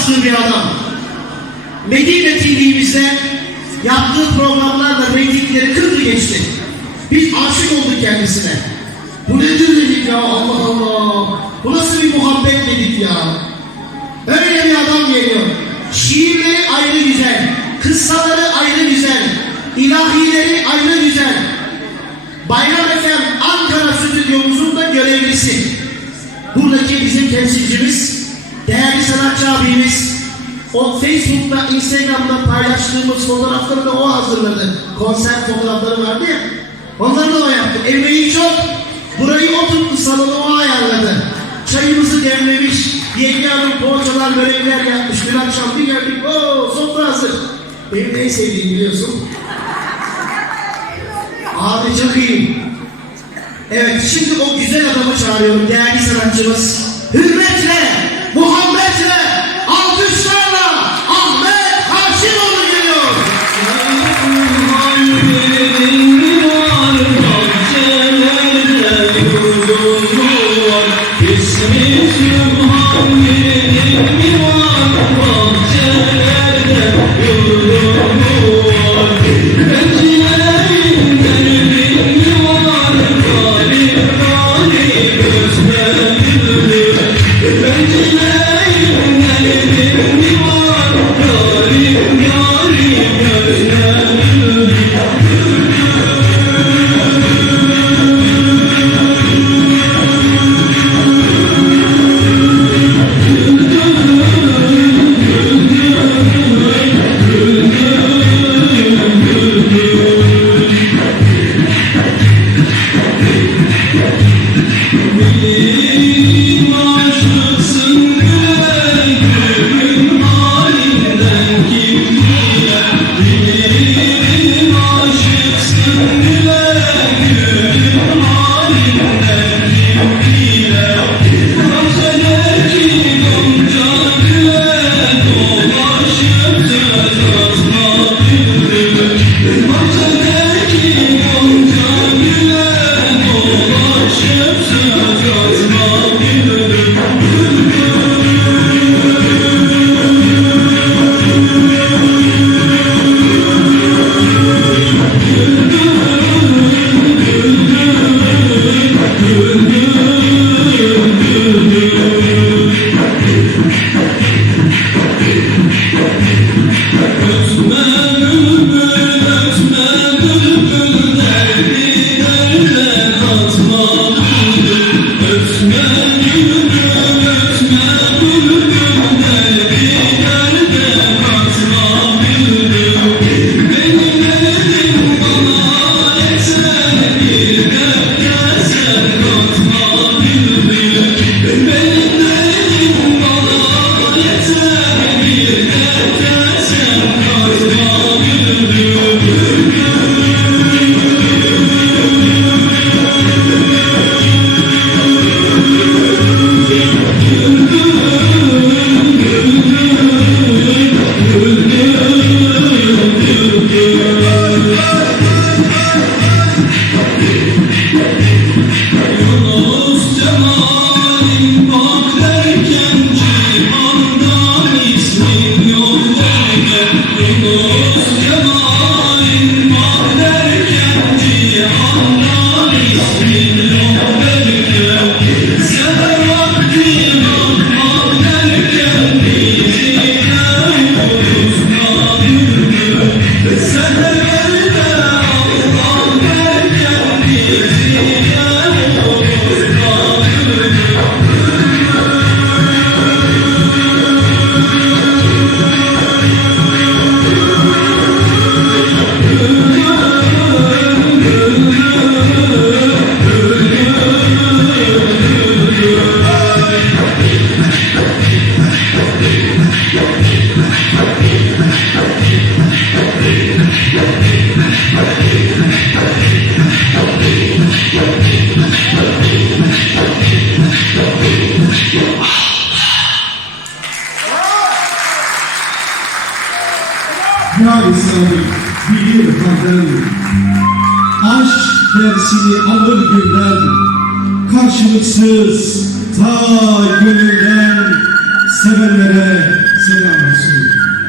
bastığı bir adam. Medine TV'mizde yaptığı programlarla reytingleri kırdı geçti. Biz aşık olduk kendisine. Bu nedir dedik ya Allah Allah. Bu nasıl bir muhabbet dedik ya. Öyle bir adam geliyor. Şiirleri ayrı güzel. Kıssaları ayrı güzel. ilahileri ayrı güzel. Bayram Efem Ankara stüdyomuzun da görevlisi. Buradaki bizim temsilcimiz, değerli sanatçı abimiz, o Facebook'ta, Instagram'da paylaştığımız fotoğrafları da o hazırladı. Konser fotoğrafları vardı ya. Onları da o yaptı. Emeği çok. Burayı o tuttu, salonu o ayarladı. Çayımızı demlemiş. Yenge hanım poğaçalar, börekler yapmış. Bir akşam bir geldik. Oo, sofra hazır. Benim en sevdiğim biliyorsun. Abi çok iyi. Evet, şimdi o güzel adamı çağırıyorum. Değerli sanatçımız. Hürmetle,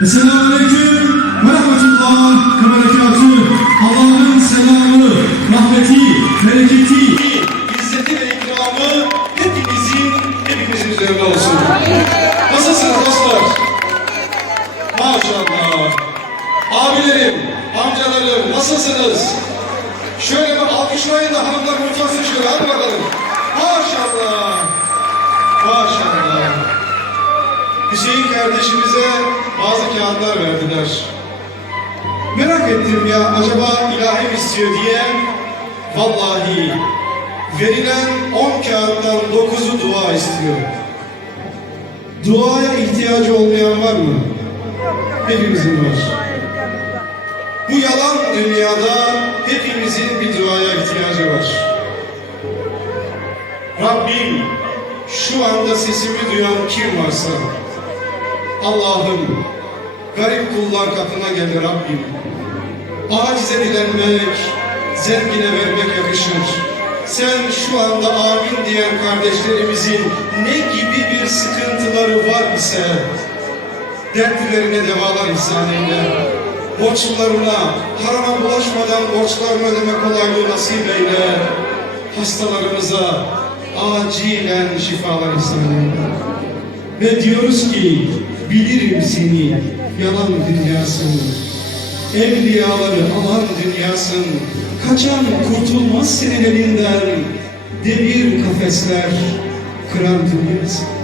Esselamu Aleyküm Verilen 10 kağıttan 9'u dua istiyor. Duaya ihtiyacı olmayan var mı? Hepimizin var. Bu yalan dünyada hepimizin bir duaya ihtiyacı var. Rabbim şu anda sesimi duyan kim varsa Allah'ım garip kullar katına geldi Rabbim. Acize dilenmek, zengine vermek yakışır. Sen şu anda amin diyen kardeşlerimizin ne gibi bir sıkıntıları var ise dertlerine devalar ihsan eyle. Borçlularına, harama bulaşmadan borçlarını ödeme kolaylığı nasip eyle. Hastalarımıza acilen şifalar ihsan eyle. Ve diyoruz ki bilirim seni yalan dünyasını. Evliyaları alan dünyasın. Kaçan kurtulmaz senin elinden. Demir kafesler kıran dünyasın.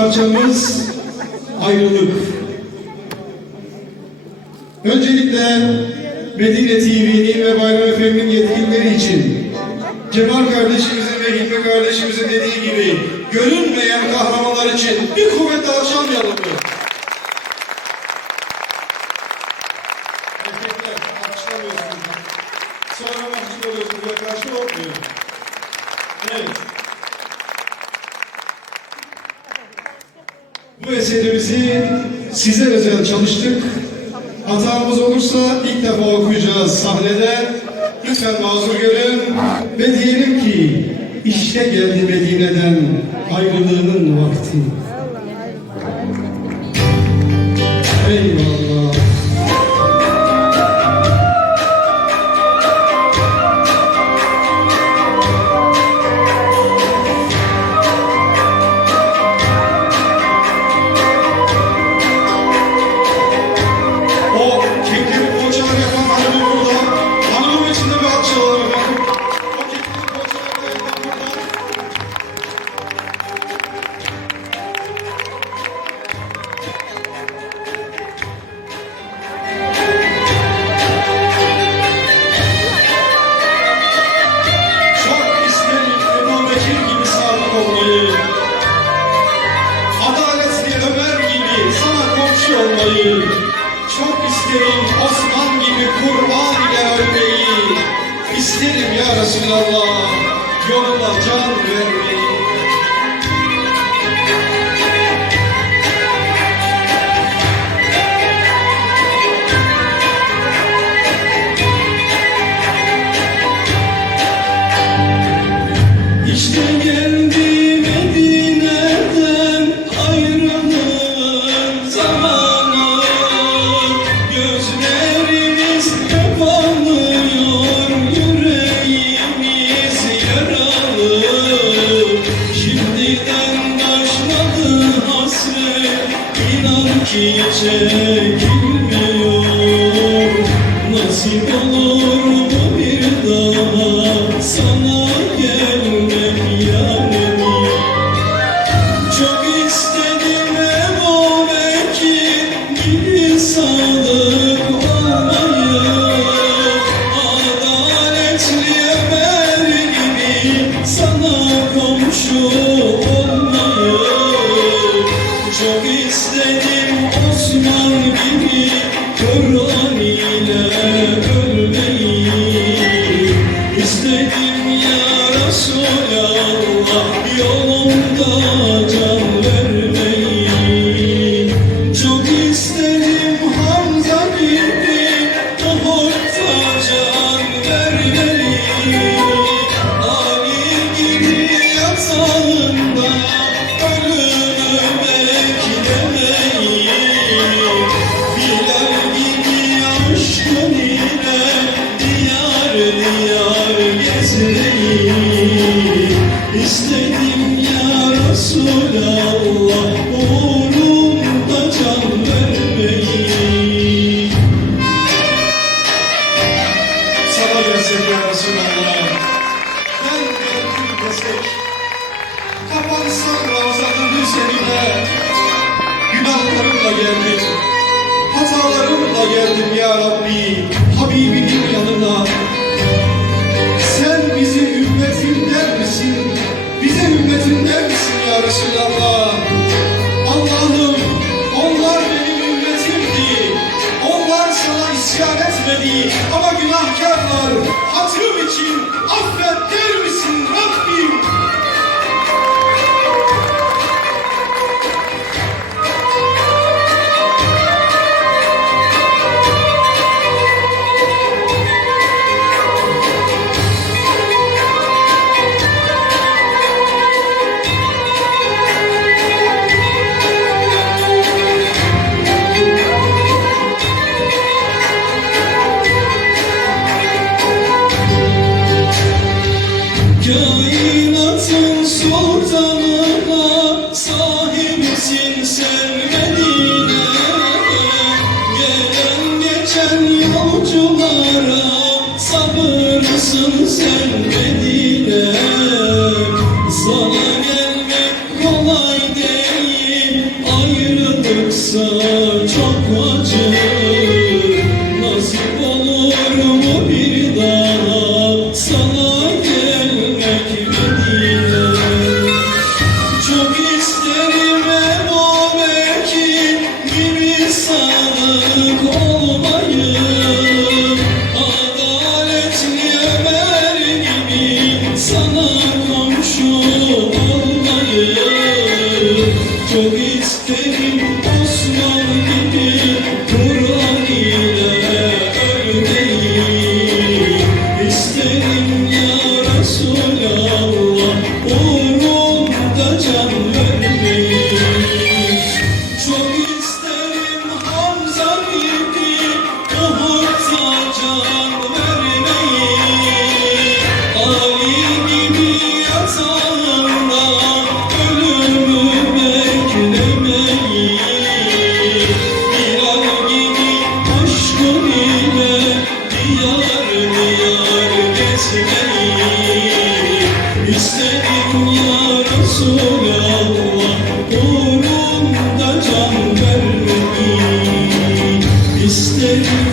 parçamız ayrılık. Öncelikle Medine TV'nin ve Bayram Efe'nin yetkilileri için Cemal kardeşimizin ve Hilmi kardeşimizin dediği gibi görünmeyen kahramanlar için bir kuvvet daha çalmayalım. size özel çalıştık. Hatamız olursa ilk defa okuyacağız sahnede. Lütfen mazur görün ve diyelim ki işte geldi Medine'den ayrılığının vakti. hatalarımla geldim. Hatalarımla geldim ya Rabbi. Habibinin yanına. Sen bizim ümmetimden misin? Bize ümmetinden misin ya Resulallah? Allah'ım onlar benim ümmetimdi. Onlar sana isyan etmedi. Ama günahkarlar hatırım için affet derim. 景色穿过这。Mistake.